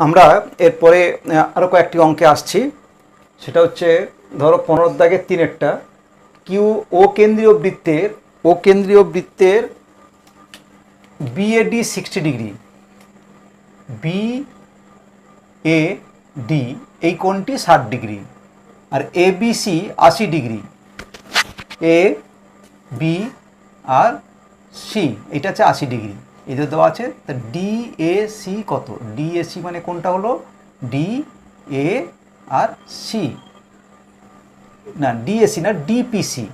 আমরা এরপরে আরও কয়েকটি অঙ্কে আসছি। সেটা হচ্ছে ধরো 15 দাগের 3-এরটা কিউ ও কেন্দ্রীয় বৃত্তের বিএডি 60 ডিগ্রি, বিএডি এই কোণটি 60 degree, R ABC 80 degree, A B R C এটা হচ্ছে 80 ডিগ্রি, এদের দেওয়া আছে। তা ডিএসি কত? ডিএসি মানে কোনটা হলো ডি এ আর সি, না ডিএসি না ডিপিসি,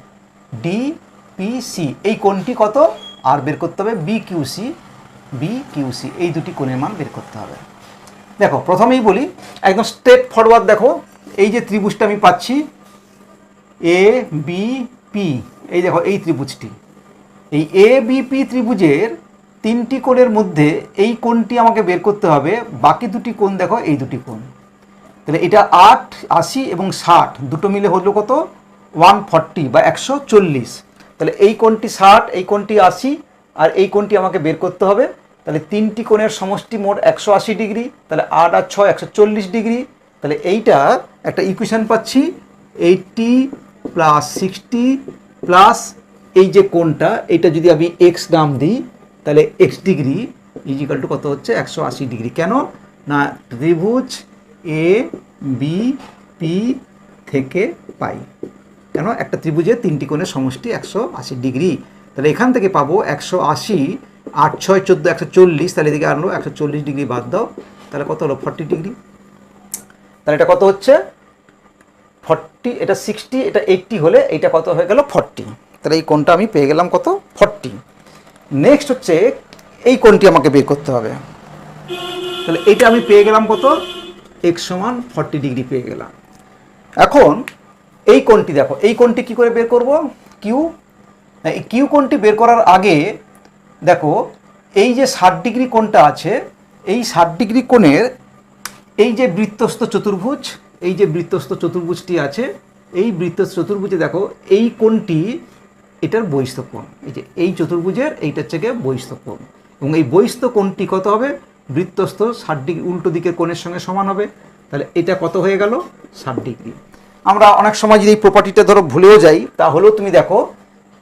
ডিপিসি এই কোণটি কত আর বের করতে হবে বিকিউসি, বিকিউসি এই দুটি কোণের মান বের করতে হবে। দেখো প্রথমেই বলি একদম স্ট্রেট ফরওয়ার্ড, দেখো এই যে ত্রিভুজটা আমি পাচ্ছি এ বি পি, এই দেখো এই ত্রিভুজটি, এই এ বিপি ত্রিভুজের 3টি কোণের মধ্যে এই কোণটি আমাকে বের করতে হবে। বাকি দুটি কোণ দেখো এই দুটি কোণ, তাহলে এটা 80 এবং 60 দুটো মিলে হলো কত 140 বা 140। তাহলে এই কোণটি 60, এই কোণটি 80 আর এই কোণটি আমাকে বের করতে হবে। তাহলে 3টি কোণের সমষ্টি মোট 180 ডিগ্রি, তাহলে 8 আর 6 140 ডিগ্রি। তাহলে এইটা একটা ইকুয়েশন পাচ্ছি 80 প্লাস 60 প্লাস এই যে কোণটা এটা যদি আমি এক্স নাম দিই তাহলে এক্স ডিগ্রি ইজিক্যাল টু কত হচ্ছে 180 ডিগ্রি। কেন না ত্রিভুজ এ বি পি থেকে পাই, কেন একটা ত্রিভুজের 3টি কোণের সমষ্টি 180 ডিগ্রি। তাহলে এখান থেকে পাবো 180, 8 6 14 140, তাহলে এদিকে আনলো 140 ডিগ্রি বাদ দাও, তাহলে কত হলো 40 ডিগ্রি। তাহলে এটা কত হচ্ছে 40, এটা 60, এটা 80 হলে এইটা কত হয়ে গেল 40। তাহলে এই কোণটা আমি পেয়ে গেলাম কত 40। নেক্সট হচ্ছে এই কোণটি আমাকে বের করতে হবে। তাহলে এইটা আমি পেয়ে গেলাম কত x সমান 40 ডিগ্রি পেয়ে গেলাম। এখন এই কোণটি দেখো, এই কোণটি কি করে বের করব কিউ, এই কিউ কোণটি বের করার আগে দেখো এই যে 60 ডিগ্রি কোণটা আছে, এই 60 ডিগ্রি কোণের এই যে বৃত্তস্থ চতুর্ভুজ, এই যে বৃত্তস্থ চতুর্ভুজটি আছে, এই বৃত্তস্থ চতুর্ভুজে দেখো এই কোণটি এটার বহিস্থ কোণ, এই যে এই চতুর্ভুজের এইটার থেকে বহিস্থ কোণ, এবং এই বহিস্থ কোণটি কত হবে বৃত্তস্থ 60 ডিগ্রি উল্টো দিকের কোণের সঙ্গে সমান হবে। তাহলে এটা কত হয়ে গেল 60 ডিগ্রি। আমরা অনেক সময় যদি এই প্রপার্টিটা ধরো ভুলেও যাই তাহলেও তুমি দেখো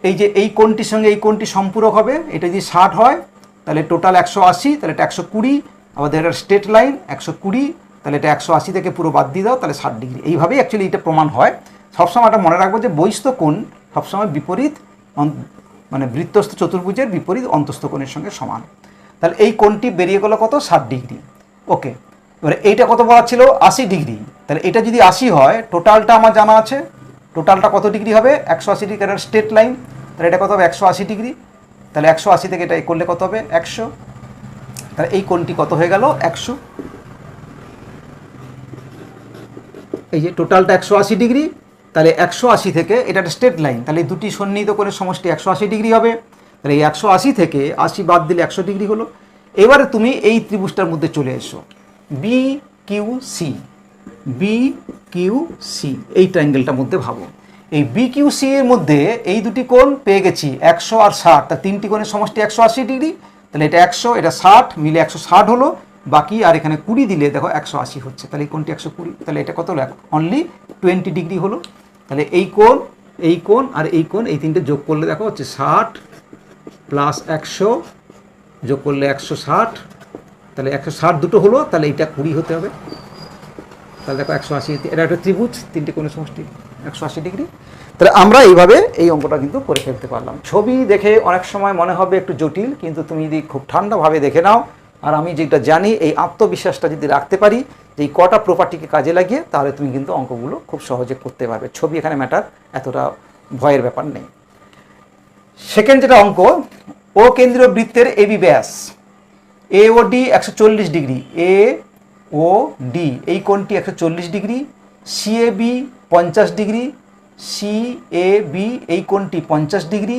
এই যে এই কোণটির সঙ্গে এই কোণটি সম্পূরক হবে, এটা যদি 60 হয় তাহলে টোটাল 180, তাহলে এটা 120, আমাদের এটা স্ট্রেট লাইন 120, তাহলে এটা 180 থেকে পুরো বাদ দিয়ে দাও, তাহলে 60 ডিগ্রি। এইভাবেই অ্যাকচুয়ালি এটা প্রমাণ হয়। সবসময় এটা মনে রাখবো যে বহিস্থ কোণ সবসময় বিপরীত, মানে বৃত্তস্থ চতুর্ভুজের বিপরীত অন্তস্থ কোণের সঙ্গে সমান। তাহলে এই কোণটি বেরিয়ে গেল কত 60 ডিগ্রি। ওকে, এবারে এইটা কত বলা ছিল 80 ডিগ্রি, তাহলে এটা যদি 80 হয় টোটালটা আমার জানা আছে, টোটালটা কত ডিগ্রি হবে 180 ডিগ্রি, এটা স্ট্রেট লাইন, তাহলে এটা কত হবে 180 ডিগ্রি। তাহলে 180 থেকে এটা করলে কত হবে 100, তাহলে এই কোণটি কত হয়ে গেল 100। এই যে টোটালটা 180 ডিগ্রি, তাহলে 180 থেকে এটা একটা স্ট্রেট লাইন, তাহলে এই দুটি সন্নিহিত কোণের সমষ্টি 180 ডিগ্রি হবে। তাহলে এই 180 থেকে 80 বাদ দিলে 100 ডিগ্রি হলো। এবারে তুমি এই ত্রিভুজটার মধ্যে চলে এসো B Q C, B Q C এই ট্রায়াঙ্গেলটার মধ্যে ভাবো। এই বি কিউ সি এর মধ্যে এই দুটি কোণ পেয়ে গেছি 100 আর 60, তা 3টি কোণের সমষ্টি 180 ডিগ্রি, তাহলে এটা 100 এটা 60 মিলে 160 হলো, বাকি আর এখানে 20 দিলে দেখো 180 হচ্ছে, তাহলে এই কোণটি 120, তাহলে এটা কত হলো অনলি 20 ডিগ্রি হলো। তাহলে এই কোণ আর এই কোণ এই তিনটে যোগ করলে দেখো হচ্ছে 60 প্লাস 100 যোগ করলে 160, তাহলে 160 দুটো হলো, তাহলে এইটা 20 হতে হবে। তাহলে দেখো 180, এটা একটা ত্রিভুজ 3টে কোণের সমষ্টি 180 ডিগ্রি। তাহলে আমরা এইভাবে এই অঙ্কটা কিন্তু করে ফেলতে পারলাম। ছবি দেখে অনেক সময় মনে হবে একটু জটিল, কিন্তু তুমি যদি খুব ঠান্ডাভাবে দেখে নাও আর আমি যেটা জানি এই আত্মবিশ্বাসটা যদি রাখতে পারি যে এই কটা প্রপার্টিকে কাজে লাগিয়ে, তাহলে তুমি কিন্তু অঙ্কগুলো খুব সহজে করতে পারবে। ছবি এখানে ম্যাটার, এতটা ভয়ের ব্যাপার নেই। সেকেন্ড যেটা অঙ্ক, ও কেন্দ্রীয় বৃত্তের এবি ব্যাস এ ও ডি 140 ডিগ্রি, এ ও ডি এই কোণটি 140 degree, C A B 50 degree, C A B এই কোণটি 50 ডিগ্রি,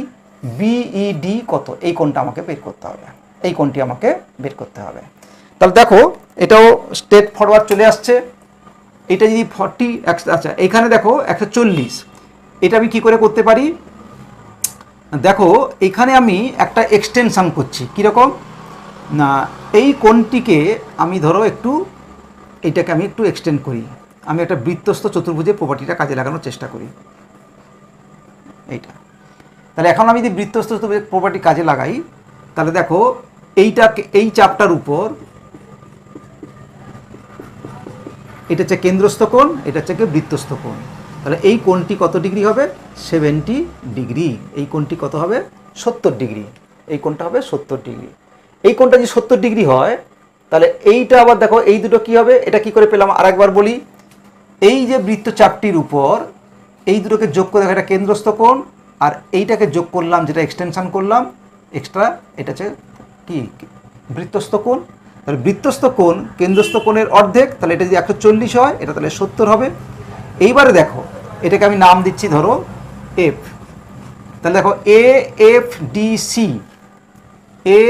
বিইডি কত এই কোণটা আমাকে বের করতে হবে, এই কোণটি আমাকে বের করতে হবে। তাহলে দেখো এটাও স্ট্রেট ফরওয়ার্ড চলে আসছে। এটা যদি 40, আচ্ছা এখানে দেখো 140, এটা আমি কি করে করতে পারি দেখো, এখানে আমি একটা এক্সটেনশন করছি কীরকম না, এই কোণটিকে আমি ধরো একটু এইটাকে আমি একটু এক্সটেন্ড করি, আমি একটা বৃত্তস্থ চতুর্ভুজের প্রপার্টিটা কাজে লাগানোর চেষ্টা করি, এইটা। তাহলে এখন আমি যদি বৃত্তস্থ চতুর্ভুজের প্রপার্টি কাজে লাগাই, তাহলে দেখো এইটাকে, এই চাপটার উপর এটা হচ্ছে কেন্দ্রস্থ কোণ, এটা হচ্ছে বৃত্তস্থ কোণ। তাহলে এই কোণটি কত ডিগ্রি হবে? 70 ডিগ্রি। এই কোণটি কত হবে? 70 ডিগ্রি। এই কোণটা হবে 70 ডিগ্রি। এই কোণটা যদি 70 ডিগ্রি হয়, তাহলে এইটা আবার দেখো এই দুটো কি হবে, এটা কি করে পেলাম আরেকবার বলি। এই যে বৃত্তচাপটির উপর এই দুটোকে যোগ করে দেখো, এটা কেন্দ্রস্থ কোণ, আর এইটাকে যোগ করলাম যেটা এক্সটেনশন করলাম এক্সট্রা, এটা হচ্ছে কি বৃত্তস্থ কোণ। তাহলে বৃত্তস্থ কোণ কেন্দ্রস্থ কোণের অর্ধেক, তাহলে এটা যদি 140 হয়, এটা তাহলে 70 হবে। এইবারে দেখো এটাকে আমি নাম দিচ্ছি ধরো এফ। তাহলে দেখো A F D C, A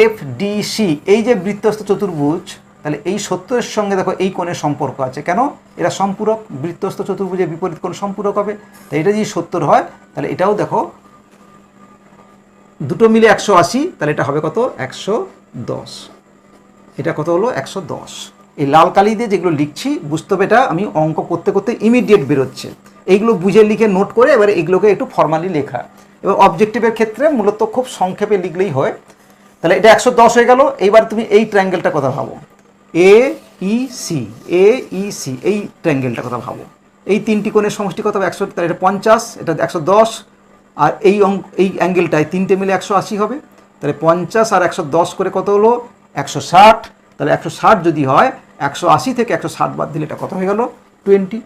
F D C, এই যে বৃত্তস্থ চতুর্ভুজ, তাহলে এই 70-এর সঙ্গে দেখো এই কোণের সম্পর্ক আছে। কেন? এরা সম্পূরক, বৃত্তস্থ চতুর্ভুজের বিপরীত কোণ সম্পূরক হবে। তাই এটা যদি 70 হয়, তাহলে এটাও দেখো দুটো মিলে 180, তাহলে এটা হবে কত? 110। এটা কত হলো? 110। এই লাল কালি দিয়ে যেগুলো লিখছি, বুঝতে হবে এটা আমি অঙ্ক করতে করতে ইমিডিয়েট বেরোচ্ছে। এইগুলো বুঝে লিখে নোট করে এবারে এগুলোকে একটু ফর্মালি লেখা। এবার অবজেক্টিভের ক্ষেত্রে মূলত খুব সংক্ষেপে লিখলেই হয়। তাহলে এটা 110 হয়ে গেল। এইবার তুমি এই ট্রায়াঙ্গেলটা কথা ভাবো, এ ই সি, এ ই সি, এই ট্রায়াঙ্গেলটা কথা ভাবো। এই তিনটি কোণের সমষ্টি কত হবে? 100। তাহলে এটা 50, এটা 110, আর এই এই অ্যাঙ্গেলটায় তিনটে মিলে 180 হবে। তাহলে 50 আর 110 করে কত হলো? 160। তাহলে 160 যদি হয়, 180 থেকে 160 বাদ দিলে এটা কত হয়ে গেল? 20।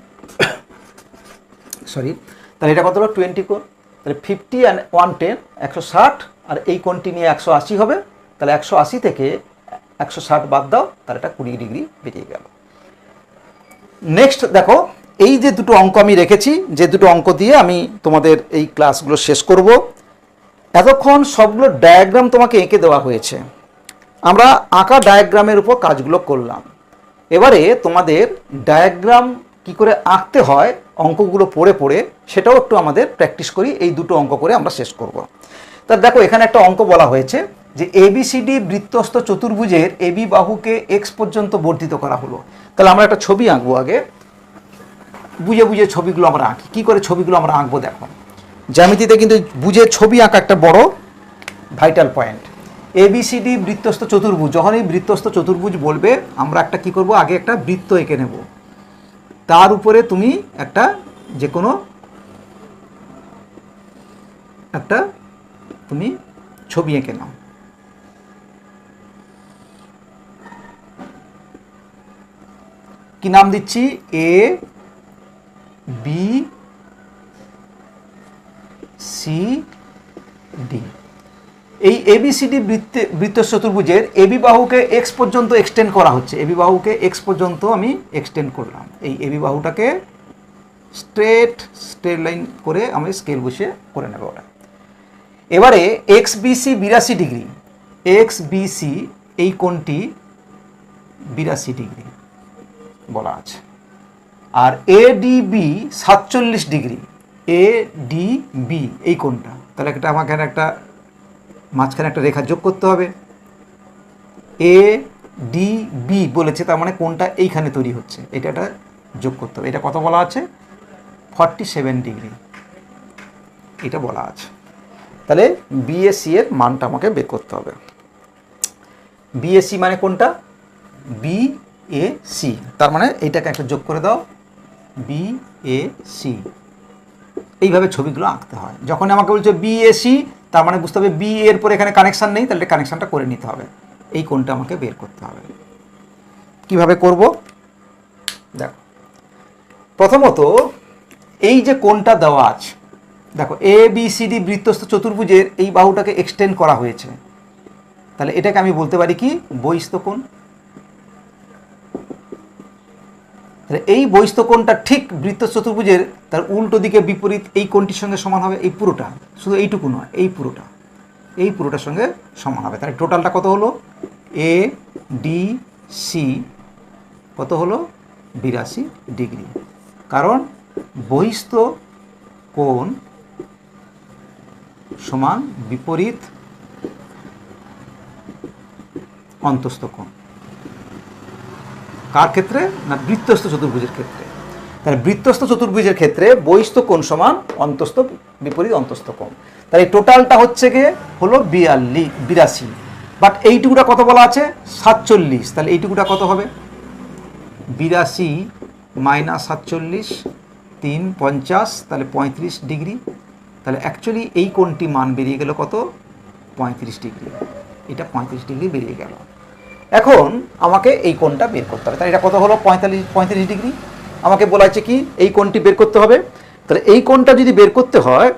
সরি, তাহলে এটা কত হলো? 20 কোণ। তাহলে 50 and 110, 160, আর এই কোণটি নিয়ে 180 হবে। তাহলে 180 থেকে 160 বাদ দাও, তাহলে এটা 20 ডিগ্রি বেরিয়ে গেল। নেক্সট দেখো, এই যে দুটো অঙ্ক আমি রেখেছি, যে দুটো অঙ্ক দিয়ে আমি তোমাদের এই ক্লাসগুলো শেষ করব। এতক্ষণ সবগুলো ডায়াগ্রাম তোমাকে এঁকে দেওয়া হয়েছে, আমরা আঁকা ডায়াগ্রামের উপর কাজগুলো করলাম। এবারে তোমাদের ডায়াগ্রাম কি করে আঁকতে হয় অঙ্কগুলো পড়ে পড়ে, সেটাও একটু আমাদের প্র্যাকটিস করি। এই দুটো অঙ্ক করে আমরা শেষ করব। তা দেখো এখানে একটা অঙ্ক বলা হয়েছে যে এবিসিডি বৃত্তস্থ চতুর্ভুজের এবি বাহুকে এক্স পর্যন্ত বর্ধিত করা হলো। তাহলে আমরা একটা ছবি আঁকবো, আগে বুঝে বুঝে ছবিগুলো আমরা আঁকি। কী করে ছবিগুলো আমরা আঁকবো দেখো, জ্যামিতিতে কিন্তু বুঝে ছবি আঁকা একটা বড় ভাইটাল পয়েন্ট। এবিসিডি বৃত্তস্থ চতুর্ভুজ, যখন এই বৃত্তস্থ চতুর্ভুজ বলবে, আমরা একটা কি করব, আগে একটা বৃত্ত এঁকে নেব, তার উপরে তুমি একটা যে কোনো একটা তুমি ছবি এঁকে নাও। কি নাম দিচ্ছি? A B C D. এই এবিসিডি বৃত্তস্থ চতুর্ভুজের এবি বাহুকে এক্স পর্যন্ত এক্সটেন্ড করা হচ্ছে। এবি বাহুকে এক্স পর্যন্ত আমি এক্সটেন্ড করলাম। এই এবি বাহুটাকে স্ট্রেট লাইন করে আমি স্কেল বসিয়ে করে নেব ওটা। এবারে X BC 82 degree, X BC এই কোণটি 82 ডিগ্রি বলা আছে। আর এডিবি 47 ডিগ্রি, এডিবি এই কোণটা। তাহলে এটা আমাকে একটা মাঝখানে একটা রেখা যোগ করতে হবে। এ ডি বি বলেছে, তার মানে কোনটা এইখানে তৈরি হচ্ছে, এটা যোগ করতে হবে। এটা কত বলা আছে? 47 ডিগ্রি এটা বলা আছে। তাহলে বিএসি এর মানটা আমাকে বের করতে হবে। বিএসি মানে কোনটা? বিএসি, তার মানে এইটাকে একটা যোগ করে দাও, বিএসি। এইভাবে ছবিগুলো আঁকতে হয়। যখন আমাকে বলছে বিএসি, তার মানে বুঝতে হবে বি এর পরে এখানে কানেকশান নেই, তাহলে কানেকশানটা করে নিতে হবে। এই কোণটা আমাকে বের করতে হবে। কিভাবে করব দেখো, প্রথমত এই যে কোণটা দেওয়া আছে, দেখো এ বি সি ডি বৃত্তস্থ চতুর্ভুজের এই বাহুটাকে এক্সটেন্ড করা হয়েছে। তাহলে এটাকে আমি বলতে পারি কি? বহিস্থ কোণ। তাহলে এই বহিস্থ কোণটা ঠিক বৃত্তস্থ চতুর্ভুজের তার উল্টো দিকে বিপরীত এই কোণটির সঙ্গে সমান হবে। এই পুরোটা, শুধু এইটুকু নয়, এই পুরোটার সঙ্গে সমান হবে। তাহলে টোটালটা কত হলো? এ ডি সি কত হলো? 82 ডিগ্রি। কারণ বহিস্থ কোণ সমান বিপরীত অন্তস্থ কোণ। কার ক্ষেত্রে? না বৃত্তস্থ চতুর্ভুজের ক্ষেত্রে। তাহলে বৃত্তস্থ চতুর্ভুজের ক্ষেত্রে বহিস্থ কোণ সমান অন্তস্থ বিপরীত অন্তস্থ কোণ। তাহলে এই টোটালটা হচ্ছে গিয়ে হলো 82। বাট এইটুকুটা কত বলা আছে? 47। তাহলে এইটুকুটা কত হবে? 82 মাইনাস 47, 3 50, তাহলে 35 ডিগ্রি। তাহলে অ্যাকচুয়ালি এই কোণটি মান বেরিয়ে গেল কত? 35 ডিগ্রি। এটা 35 ডিগ্রি বেরিয়ে গেল। এখন আমাকে এই কোণটা বের করতে হবে। তাহলে এটা কত হলো? 35 ডিগ্রি। আমাকে বলা হয়েছে কি এই কোণটি বের করতে হবে। তাহলে এই কোণটা যদি বের করতে হয়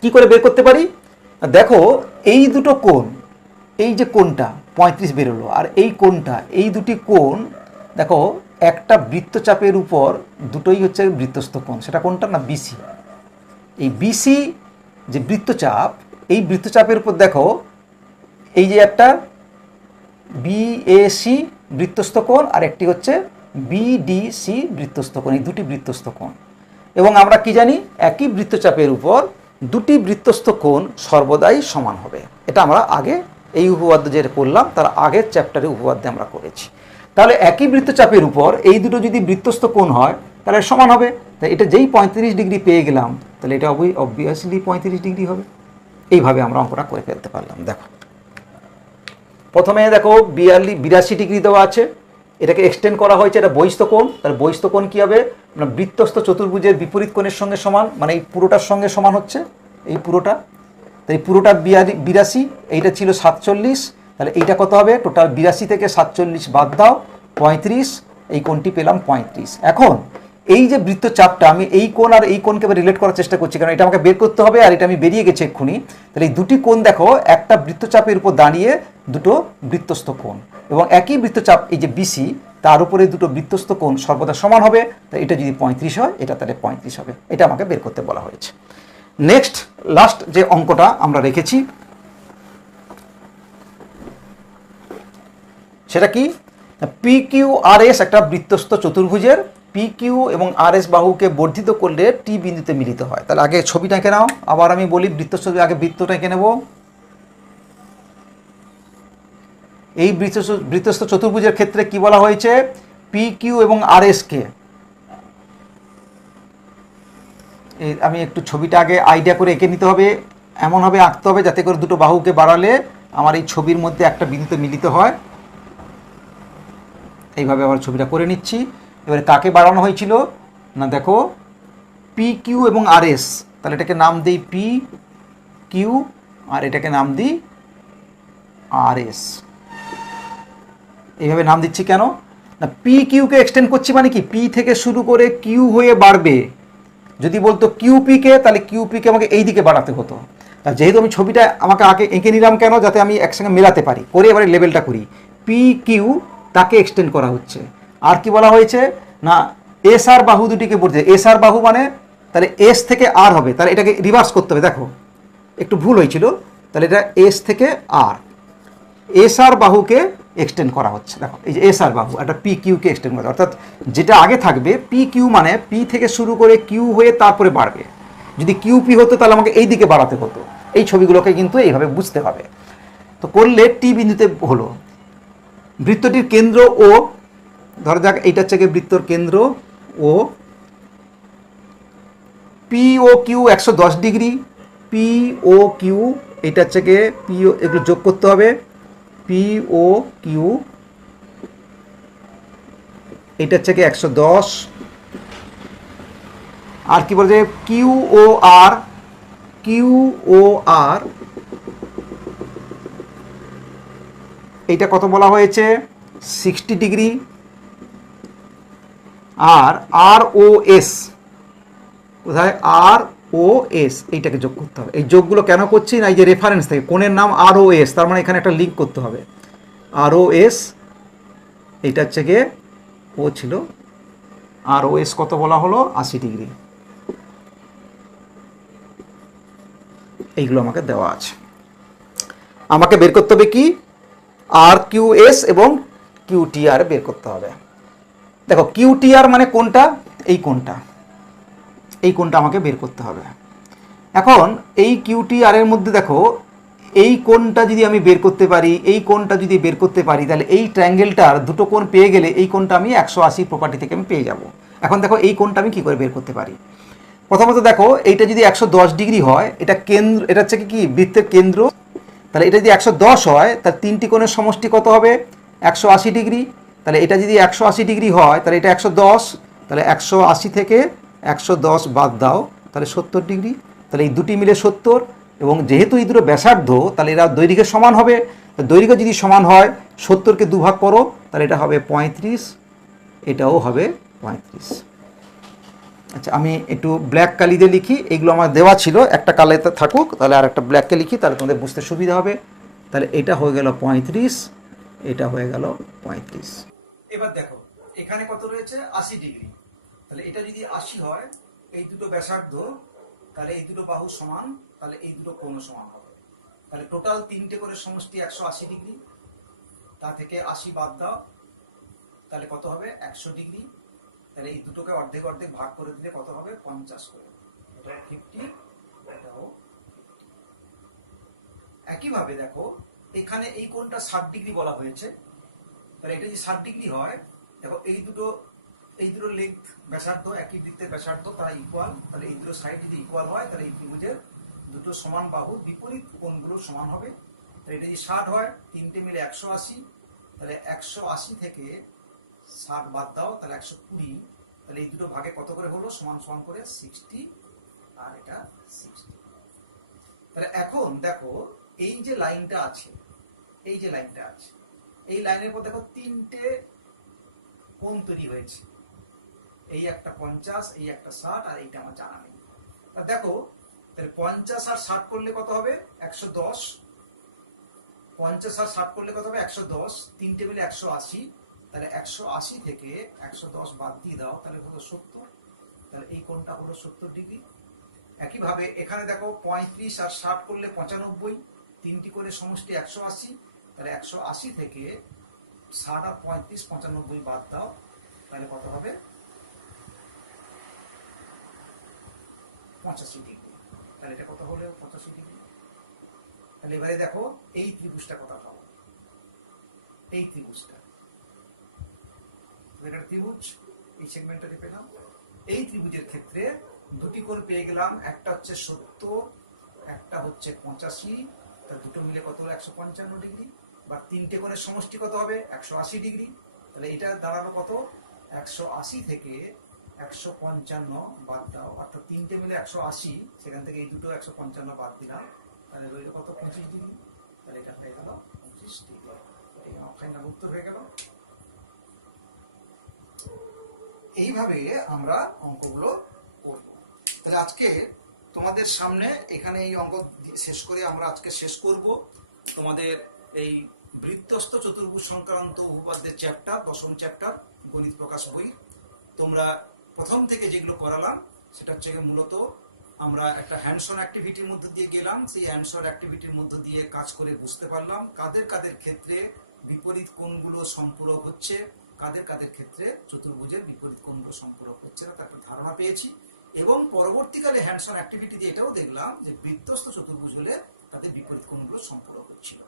কি করে বের করতে পারি? দেখো এই দুটো কোণ, এই যে কোণটা 35 বেরোলো আর এই কোণটা, এই দুটি কোণ দেখো একটা বৃত্তচাপের উপর দুটোই হচ্ছে বৃত্তস্থ কোণ। সেটা কোনটা? না বিসি। এই বিসি যে বৃত্তচাপ, এই বৃত্তচাপের উপর দেখো এই যে একটা বিএসি বৃত্তস্থ কোণ আর একটি হচ্ছে বিডিসি বৃত্তস্থ কোণ। এই দুটি বৃত্তস্থ কোণ। এবং আমরা কি জানি? একই বৃত্তচাপের উপর দুটি বৃত্তস্থ কোণ সর্বদাই সমান হবে। এটা আমরা আগে এই উপপাদ্য যেটা করলাম তার আগের চ্যাপ্টারে উপপাদ্যে আমরা করেছি। তাহলে একই বৃত্তচাপের উপর এই দুটো যদি বৃত্তস্থ কোণ হয় তাহলে সমান হবে। তাই এটা যেই 35 ডিগ্রি পেয়ে গেলাম তাহলে এটা অবভিয়াসলি 35 ডিগ্রি হবে। এইভাবে আমরা অঙ্কটা করে ফেলতে পারলাম। দেখো প্রথমে দেখো 82 ডিগ্রি দেওয়া আছে, এটাকে এক্সটেন্ড করা হয়েছে, এটা বহিস্থ কোণ। তাহলে বহিস্থ কোণ কী হবে? মানে বৃত্তস্থ চতুর্ভুজের বিপরীত কোণের সঙ্গে সমান, মানে এই পুরোটার সঙ্গে সমান হচ্ছে এই পুরোটা। তো এই পুরোটা 82, এইটা ছিল 47। তাহলে এইটা কত হবে? টোটাল 82 থেকে 47 বাদ দাও, 35। এই কোণটি পেলাম 35। এখন এই যে বৃত্তচাপটা আমি এই কোণ আর এই কোণকে রিলেট করার চেষ্টা করছি, কারণ এটা আমাকে বের করতে হবে আর এটা আমি বেরিয়ে গেছে এক্ষুনি। তাহলে এই দুটি কোণ দেখো একটা বৃত্তচাপের উপর দাঁড়িয়ে দুটো বৃত্তস্থ কোণ, এবং একই বৃত্তচাপ এই যে বিসি তার উপরে দুটো বৃত্তস্থ কোণ সর্বদা সমান হবে। তাই এটা যদি 35 হয় এটা তাহলে 35 হবে। এটা আমাকে বের করতে বলা হয়েছে। নেক্সট লাস্ট যে অঙ্কটা আমরা রেখেছি সেটা কি? পি কিউ আর এস একটা বৃত্তস্থ চতুর্ভুজের পি কিউ এবং আর এস বাহুকে বর্ধিত করলে টি বিন্দুতে মিলিত হয়। তাহলে আগে ছবিটা এঁকে নাও। আবার আমি বলি বৃত্তস্থ, আগে বৃত্তটা এঁকে নেব। এই বৃত্তস্থ চতুর্ভুজের ক্ষেত্রে কি বলা হয়েছে? পি কিউ এবং আর এস কে, আমি একটু ছবিটা আগে আইডিয়া করে এঁকে নিতে হবে, এমনভাবে আঁকতে হবে যাতে করে দুটো বাহুকে বাড়ালে আমার এই ছবির মধ্যে একটা বিন্দুতে মিলিত হয়। এইভাবে আবার ছবিটা করে নিচ্ছি। এবারে কাকে বাড়ানো হয়েছিল? না দেখো পি কিউ এবং আর এস। তাহলে এটাকে নাম দিই পি কিউ আর এটাকে নাম দিই আর এস। এইভাবে নাম দিচ্ছি কেন? না পি কিউকে এক্সটেন্ড করছি, মানে কি পি থেকে শুরু করে কিউ হয়ে বাড়বে। যদি বলতো কিউপিকে তাহলে কিউপিকে আমাকে এই দিকে বাড়াতে হতো। আর যেহেতু আমি ছবিটা আমাকে আগে এঁকে নিলাম কেন? যাতে আমি একসঙ্গে মেলাতে পারি। করে এবারে লেভেলটা করি। পি কিউ তাকে এক্সটেন্ড করা হচ্ছে। আর কি বলা হয়েছে? না এস আর বাহু দুটিকে বলছে। এস আর বাহু মানে তাহলে এস থেকে আর হবে, তাহলে এটাকে রিভার্স করতে হবে। দেখো একটু ভুল হয়েছিল। তাহলে এটা এস থেকে আর, এস আর বাহুকে এক্সটেন্ড করা হচ্ছে। দেখো এই যে এস আর বাহু একটা পি কিউকে এক্সটেন্ড করা, অর্থাৎ যেটা আগে থাকবে পি কিউ মানে পি থেকে শুরু করে কিউ হয়ে তারপরে বাড়বে। যদি কিউ পি হতো তাহলে আমাকে এই দিকে বাড়াতে হতো। এই ছবিগুলোকে কিন্তু এইভাবে বুঝতে হবে। তো করলে টি বিন্দুতে হলো বৃত্তটির কেন্দ্র ও, ধরা যাক এইটা হচ্ছে বৃত্তর কেন্দ্র ও, P O Q 110 degree, P O Q এটা হচ্ছে পি ও, এগুলো যোগ করতে হবে। পি ও কিউ এটা হচ্ছে 110। আর কি বলছে? কিউ ও আর, কিউ ও আর এইটা কত বলা হয়েছে? 60 ডিগ্রি। আর আর ও এস কোথায়? আর ও এস এইটাকে যোগ করতে হবে। এই যোগগুলো কেন করছি না? এই যে রেফারেন্স থেকে কোণের নাম আর ও এস, তার মানে এখানে একটা লিঙ্ক করতে হবে। আর ও এস এইটা হচ্ছে গিয়ে ও ছিল, আর ও এস কত বলা হলো? 80 ডিগ্রি। এইগুলো আমাকে দেওয়া আছে। আমাকে বের করতে হবে কি? আর কিউ এস এবং কিউ টি আর বের করতে হবে। দেখো কিউ টি আর মানে কোনটা? এই কোনটা, এই কোনটা আমাকে বের করতে হবে। এখন এই কিউ টি আর এর মধ্যে দেখো এই কোণটা যদি আমি বের করতে পারি, এই কোণটা যদি বের করতে পারি, তাহলে এই ট্রায়াঙ্গেলটার দুটো কোণ পেয়ে গেলে এই কোণটা আমি 180 প্রপার্টি থেকে আমি পেয়ে যাব। এখন দেখো এই কোণটা আমি কী করে বের করতে পারি। প্রথমত দেখো এইটা যদি 110 ডিগ্রি হয়, এটা কেন্দ্র, এটা হচ্ছে কি বৃত্তের কেন্দ্র, তাহলে এটা যদি 110 হয় তার তিনটি কোণের সমষ্টি কত হবে? 180 ডিগ্রি। তাহলে এটা যদি 180 ডিগ্রি হয় তাহলে এটা 110, তাহলে 180 থেকে 110 বাদ দাও, তাহলে 70 ডিগ্রি। তাহলে এই দুটি মিলে 70, এবং যেহেতু এই দুটো ব্যাসার্ধ তাহলে এরা দৈর্ঘ্যের সমান হবে। দৈর্ঘ্য যদি সমান হয় 70কে দুভাগ করো, তাহলে এটা হবে 35, এটাও হবে 35। আচ্ছা, আমি একটু ব্ল্যাক কালি দিয়ে লিখি, এগুলো আমার দেওয়া ছিল, একটা কালারে থাকুক, তাহলে আর একটা ব্ল্যাককে লিখি, তাহলে তোমাদের বুঝতে সুবিধা হবে। তাহলে এটা হয়ে গেল 35, এটা হয়ে গেল 35। এবার দেখো এখানে কত রয়েছে? 80 ডিগ্রি। তাহলে এটা যদি 80 হয়, এই দুটো ব্যাসার্ধ, তাহলে এই দুটো বাহু সমান, তাহলে এই দুটো কোণ সমান হবে। তাহলে টোটাল তিনটে করে সমষ্টি 180 ডিগ্রি, তা থেকে 80 বাদ দাও, তাহলে কত হবে? 100 ডিগ্রি। তাহলে এই দুটোকে অর্ধেক অর্ধেক ভাগ করে দিলে কত হবে? 50 করে। এটা 50, এটাও 50। একইভাবে দেখো এখানে এই কোণটা 60 ডিগ্রি বলা হয়েছে, তাহলে এটা যদি 60 ডিগ্রি হয়, দেখো এই দুটো লেন্থ ব্যাসার্ধ, একই বৃত্তের ব্যাসার্ধ, তারা ইকুয়াল। তাহলে এই দুটো সাইড যদি ইকুয়াল হয় তাহলে এই ত্রিভুজের দুটো সমান বাহু বিপরীত কোণগুলো সমান হবে। তাহলে এটা যদি 60 হয়, তিনটে মিলে 180, তাহলে 180 থেকে 60 বাদ দাও, তাহলে 120। তাহলে এই দুটো ভাগে কত করে হলো? সমান সমান করে 60, আর এটা 60। তাহলে এখন দেখো এই যে লাইনটা আছে, এই যে লাইনটা আছে, এই লাইনের পর দেখো তিনটে কোণ তৈরি হয়েছে, এই একটা 50, এই একটা 60, আর এইটা আমার জানা নেই। তা দেখো তাহলে 50 আর 60 করলে কত হবে? 110। 50 আর 60 করলে কত হবে? 110। তিনটে মিলে 180, তাহলে 180 থেকে 110 বাদ দিয়ে দাও, তাহলে হলো 70। তাহলে এই কোণটা হলো 70 ডিগ্রি। একইভাবে এখানে দেখো 35 আর 60 করলে 95, তিনটি কোণের সমষ্টি 180, তাহলে 180 থেকে 60 আর 35, 95 বাদ দাও, তাহলে কত হবে? 85 ডিগ্রি। তাহলে এটা কত হলো? 85 ডিগ্রি। তাহলে এবারে দেখো এই ত্রিভুজটা কথা পাবো, এই ত্রিভুজটা, এটা ত্রিভুজ, এই সেগমেন্টটা পেলাম। এই ত্রিভুজের ক্ষেত্রে দুটি কোণ পেয়ে গেলাম, একটা হচ্ছে 70, একটা হচ্ছে 85, তার দুটো মিলে কত হলো? 155 ডিগ্রি। বা তিনটে কোণের সমষ্টি কত হবে? 180 ডিগ্রি। তাহলে এটা দাঁড়ালো কত? 180 থেকে 155 বাদ দাও, অর্থাৎ তিনটে মিলে 180, সেখান থেকে এই দুটো 155 বাদ দিলাম, তাহলে রইল কত? 25 ডিগ্রি। তাহলে এটা হয়ে গেল 25 ডিগ্রি। এই আমার ফাইনাল উত্তর হয়ে গেল। এইভাবে আমরা অঙ্কগুলো করব। তাহলে আজকে তোমাদের সামনে এখানে এই অঙ্ক শেষ করে আমরা আজকে শেষ করব তোমাদের এই বৃত্তস্থ চতুর্ভুজ সংক্রান্ত উপপাদ্যের চ্যাপ্টার, 10ম চ্যাপ্টার গণিত প্রকাশ বই। তোমরা প্রথম থেকে যেগুলো করালাম সেটা হচ্ছে মূলত আমরা একটা হ্যান্ডস অন অ্যাক্টিভিটির মধ্যে দিয়ে গেলাম, সেই হ্যান্ডস অন অ্যাক্টিভিটির মধ্যে দিয়ে কাজ করে বুঝতে পারলাম কাদের কাদের ক্ষেত্রে বিপরীত কোণগুলো সম্পূরক হচ্ছে, কাদের কাদের ক্ষেত্রে চতুর্ভুজের বিপরীত কোণগুলো সম্পূরক হচ্ছে না, তার একটা ধারণা পেয়েছি। এবং পরবর্তীকালে হ্যান্ডস অন অ্যাক্টিভিটি দিয়ে এটাও দেখলাম যে বৃত্তস্থ চতুর্ভুজ হলে তাদের বিপরীত কোণগুলো সম্পূরক হচ্ছিল।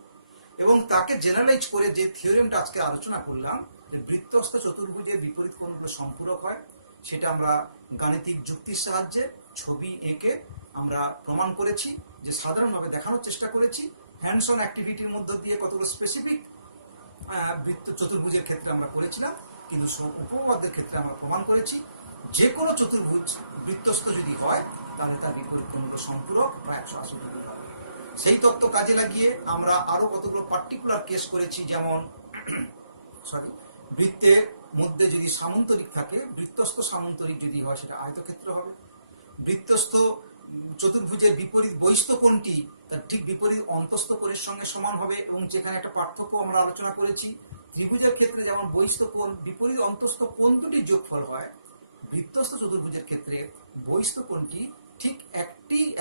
এবং তাকে জেনারেলাইজ করে যে থিওরেমটা আজকে আলোচনা করলাম যে বৃত্তস্থ চতুর্ভুজের বিপরীত কোণগুলো সম্পূরক হয়, সেটা আমরা গাণিতিক যুক্তির সাহায্যে ছবি এঁকে আমরা প্রমাণ করেছি, যে সাধারণভাবে দেখানোর চেষ্টা করেছি। হ্যান্ডস অন অ্যাক্টিভিটির মধ্য দিয়ে কতগুলো স্পেসিফিক বৃত্ত চতুর্ভুজের ক্ষেত্রে আমরা করেছিলাম, কিন্তু উপপাদ্যের ক্ষেত্রে আমরা প্রমাণ করেছি যে কোনো চতুর্ভুজ বৃত্তস্থ যদি হয় তাহলে তার বিপরীত কোণগুলো সম্পূরক বা 180 ডিগ্রি হবে। সেই তত্ত্ব কাজে লাগিয়ে আমরা আরো কতগুলো পার্টিকুলার কেস করেছি, যেমন বৃত্তের মধ্যে যদি সামান্তরিক থাকে, বৃত্তস্থ সামান্তরিক যদি হয় সেটা আয়তক্ষেত্র হবে। বৃত্তস্থ চতুর্ভুজের বিপরীত বহিস্থ কোণটি তার ঠিক বিপরীত অন্তস্থ কোণের সঙ্গে সমান হবে, এবং যেখানে একটা পার্থক্য আমরা আলোচনা করেছি, ত্রিভুজের ক্ষেত্রে যেমন বহিস্থ কোণ বিপরীত অন্তস্থ কোণ দুটির যোগফল হয়, বৃত্তস্থ চতুর্ভুজের ক্ষেত্রে বহিস্থ কোণটি ঠিক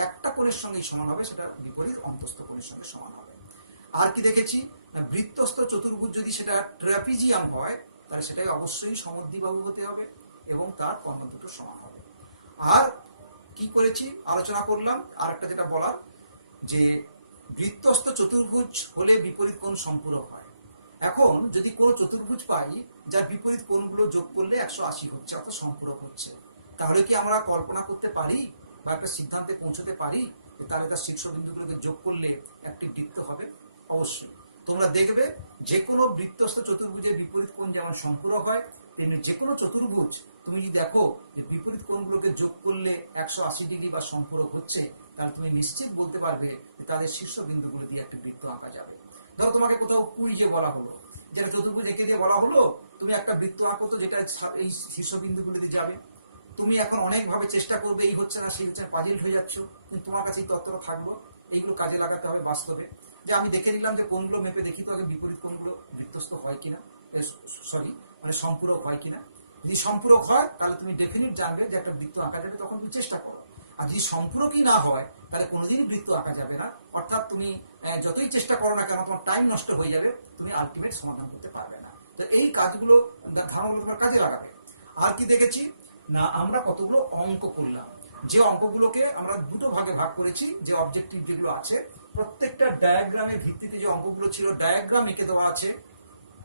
একটা কোণের সঙ্গেই সমান হবে, সেটা বিপরীত অন্তস্থ কোণের সঙ্গে সমান হবে। আর কি দেখেছি? বৃত্তস্থ চতুর্ভুজ যদি সেটা ট্রাপিজিয়াম হয় তাহলে সেটাই অবশ্যই সমদ্বিবাহু হতে হবে এবং তার কর্ণ দুটো সমান হবে। আর কি করেছি আলোচনা করলাম, আর একটা যেটা বলার, যে বৃত্তস্থ চতুর্ভুজ হলে বিপরীত কোণ সম্পূরক হয়। এখন যদি কোনো চতুর্ভুজ পাই যার বিপরীত কোণগুলো যোগ করলে 180 হচ্ছে, অর্থাৎ সম্পূরক হচ্ছে, তাহলে কি আমরা কল্পনা করতে পারি বা একটা সিদ্ধান্তে পৌঁছতে পারি তাহলে তার শীর্ষবিন্দুগুলোকে যোগ করলে একটি বৃত্ত হবে? অবশ্যই। তোমরা দেখবে যে কোনো বৃত্তস্থ চতুর্ভুজের বিপরীত কোণ যেমন সম্পূরক হয়, তেমনি যে কোনো চতুর্ভুজ তুমি যদি দেখো যে বিপরীত কোণগুলোকে যোগ করলে 180 ডিগ্রি বা সম্পূরক হচ্ছে, তাহলে তুমি নিশ্চিত বলতে পারবে যে তাদের শীর্ষবিন্দুগুলো দিয়ে একটি বৃত্ত আঁকা যাবে। ধরো তোমাকে কোথাও কুইজে বলা হলো, যেটা চতুর্ভুজ এঁকে দিয়ে বলা হলো তুমি একটা বৃত্ত আঁকো তো যেটা এই শীর্ষবিন্দুগুলো দিয়ে যাবে। তুমি এখন অনেকভাবে চেষ্টা করবে, এই হচ্ছে না সেই হচ্ছে না, পাজিল হয়ে যাচ্ছ, কিন্তু তোমার কাছে এই তত্ত্বটা থাকবো, এইগুলো কাজে লাগাতে হবে বাস্তবে। যে আমি দেখে নিলাম যে কোনগুলো মেপে দেখি তো আগে বিপরীত কোনগুলো বৃত্তস্থ হয় কিনা, মানে সম্পূরক হয় কিনা। যদি সম্পূরক হয় তাহলে তুমি ডেফিনিট জানবে যে একটা বৃত্ত আঁকা যাবে, তখন তুমি চেষ্টা করো। আর যদি সম্পূরকই না হয় তাহলে কোনোদিনই বৃত্ত আঁকা যাবে না, অর্থাৎ তুমি যতই চেষ্টা করো না কেন তোমার টাইম নষ্ট হয়ে যাবে, তুমি আলটিমেট সমাধান করতে পারবে না। তো এই কাজগুলো ধারণাগুলো তোমার কাজে লাগাবে। আর কি দেখেছি না, আমরা কতগুলো অঙ্ক করলাম, যে অঙ্কগুলোকে আমরা দুটো ভাগে ভাগ করেছি। যে অবজেক্টিভ যেগুলো আছে প্রত্যেকটা ডায়াগ্রামের ভিত্তিতে যে অঙ্কগুলো ছিল, ডায়াগ্রাম এঁকে দেওয়া আছে,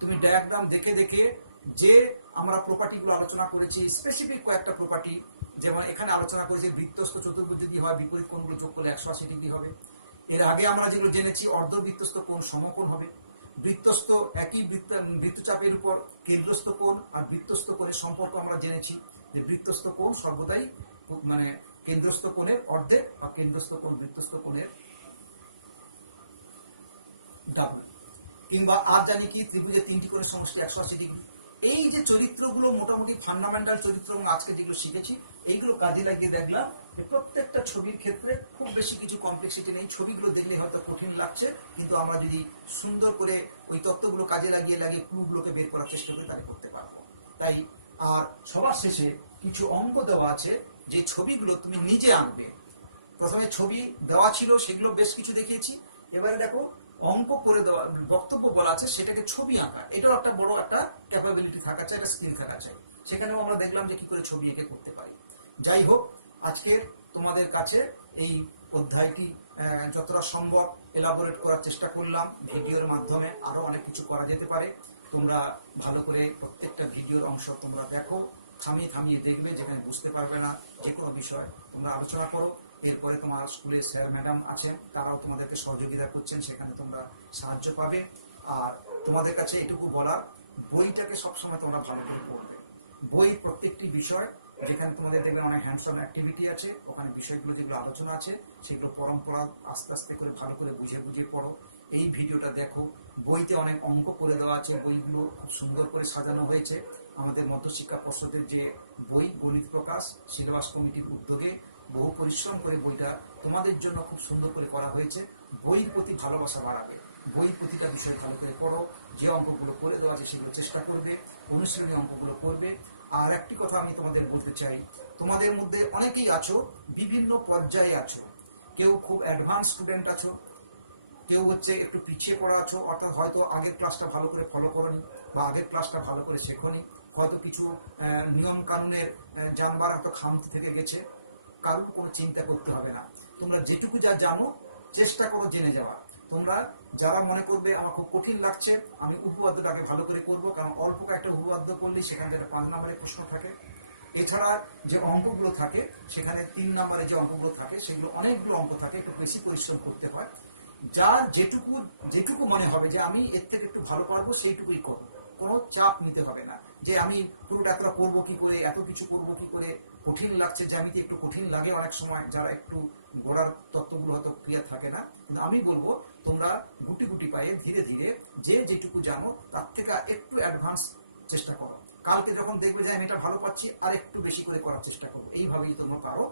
তুমি ডায়াগ্রাম দেখে দেখে যে আমরা প্রপার্টিগুলো আলোচনা করেছি, স্পেসিফিক কয়েকটা প্রপার্টি, যেমন এখানে আলোচনা করেছি বৃত্তস্থ চতুর্ভুজ যদি হয় বিপরীত কোণগুলো যোগ করলে 180 ডিগ্রি হবে। এর আগে আমরা যেগুলো জেনেছি অর্ধবৃত্তস্থ কোণ সমকোণ হবে, বৃত্তস্থ একই বৃত্তচাপের উপর কেন্দ্রস্থ কোণ আর বৃত্তস্থ কোণের সম্পর্ক আমরা জেনেছি যে বৃত্তস্থ কোণ সর্বদাই মানে কেন্দ্রস্থ কোণের অর্ধেক বা কেন্দ্রস্থ কোণ বৃত্তস্থ কোণের ডাবল। কিংবা আর জানি কি ত্রিভুজের তিনটি কোণের সমষ্টি 180 ডিগ্রি। এই যে চরিত্রগুলো মোটামুটি ফান্ডামেন্টাল চরিত্র এবং আজকে যেগুলো শিখেছি এইগুলো কাজে লাগিয়ে দেখলাম যে প্রত্যেকটা ছবির ক্ষেত্রে খুব বেশি কিছু কমপ্লেক্সিটি নেই। ছবিগুলো দেখলে হয়তো কঠিন লাগছে, কিন্তু আমরা যদি সুন্দর করে ওই তত্ত্বগুলো কাজে লাগিয়ে ক্লুগুলোকে বের করার চেষ্টা করে তাহলে করতে পারবো। তাই আর সবার শেষে কিছু অঙ্ক দেওয়া আছে যে ছবিগুলো তুমি নিজে আঁকবে। প্রথমে ছবি দেওয়া ছিল, সেগুলো বেশ কিছু দেখিয়েছি। এবারে দেখো অঙ্ক করে দেওয়া, বক্তব্য বলা আছে সেটাকে ছবি আঁকা, এটাও একটা বড় একটা ক্যাপাবিলিটি থাকা চাই, একটা স্কিল থাকা চাই। সেখানেও আমরা দেখলাম যে কি করে ছবি এঁকে করতে পারি। যাই হোক, আজকে তোমাদের কাছে এই অধ্যায়টি যতটা সম্ভব এলাবোরেট করার চেষ্টা করলাম ভিডিওর মাধ্যমে। আরো অনেক কিছু করা যেতে পারে। তোমরা ভালো করে প্রত্যেকটা ভিডিওর অংশ তোমরা দেখো, থামিয়ে থামিয়ে দেখবে, যেখানে বুঝতে পারবে না যে কোনো বিষয় তোমরা আলোচনা করো। এরপরে তোমার স্কুলে স্যার ম্যাডাম আছেন, তারাও তোমাদেরকে সহযোগিতা করছেন, সেখানে তোমরা সাহায্য পাবে। আর তোমাদের কাছে এটুকু বলার, বইটাকে সবসময় তোমরা ভালো করে পড়বে। বই প্রত্যেকটি বিষয়, যেখানে তোমাদের দেখবে অনেক হ্যান্ডসাম অ্যাক্টিভিটি আছে, ওখানে বিষয়গুলো যেগুলো আলোচনা আছে সেগুলো পরম্পরা আস্তে আস্তে করে ভালো করে বুঝে বুঝে পড়ো। এই ভিডিওটা দেখো, বইতে অনেক অঙ্ক করে দেওয়া আছে, বইগুলো খুব সুন্দর করে সাজানো হয়েছে। আমাদের মধ্যশিক্ষা পর্ষদের যে বই গণিত প্রকাশ সিলেবাস কমিটির উদ্যোগে বহু পরিশ্রম করে বইটা তোমাদের জন্য খুব সুন্দর করে করা হয়েছে। বইয়ের প্রতি ভালোবাসা বাড়াবে, বই প্রতিটা বিষয় ভালো করে পড়ো। যে অঙ্কগুলো করে দেওয়া আছে সেগুলো চেষ্টা করবে, অনুশীলনী অঙ্কগুলো করবে। আর একটি কথা আমি তোমাদের বলতে চাই, তোমাদের মধ্যে অনেকেই আছো বিভিন্ন পর্যায়ে আছো। কেউ খুব অ্যাডভান্স স্টুডেন্ট আছো, কেউ হচ্ছে একটু পিছিয়ে পড়া আছো, অর্থাৎ হয়তো আগের ক্লাসটা ভালো করে ফলো করোনি বা আগের ক্লাসটা ভালো করে শেখোনি, হয়তো কিছু নিয়ম কানুনের জানবার হয়তো খামতি থেকে গেছে। কারোর কোনো চিন্তা করতে হবে না, তোমরা যেটুকু যা জানো চেষ্টা করো জেনে যাওয়া। তোমরা যারা মনে করবে আমার খুব কঠিন লাগছে, আমি উপপাদ্যটাকে ভালো করে করবো, কারণ অল্প কয়েকটা উপপাদ্য করলে সেখান থেকে 5 নম্বরের প্রশ্ন থাকে। এছাড়া যে অঙ্কগুলো থাকে সেখানে 3 নম্বরে যে অঙ্কগুলো থাকে সেগুলো অনেকগুলো অঙ্ক থাকে, একটু বেশি পরিশ্রম করতে হয়। যার যেটুকু মনে হবে যে আমি এর থেকে একটু ভালো পারবো সেইটুকুই করবো, কোনো চাপ নিতে হবে না যে আমি পুরোটা এতটা করবো কি করে, এত কিছু করবো কি করে, কঠিন লাগছে। জ্যামিতি একটু কঠিন লাগে অনেক সময়, যারা একটু গোড়ার তত্ত্বগুলো হয়তো ক্লিয়ার থাকে না। কিন্তু আমি বলবো তোমরা গুটি গুটি পায়ে ধীরে ধীরে যে যেটুকু জানো তার থেকে একটু অ্যাডভান্স চেষ্টা করো। কালকে যখন দেখবে যে আমি এটা ভালো পাচ্ছি আর একটু বেশি করে করার চেষ্টা করো, এইভাবেই তোমরা পারো।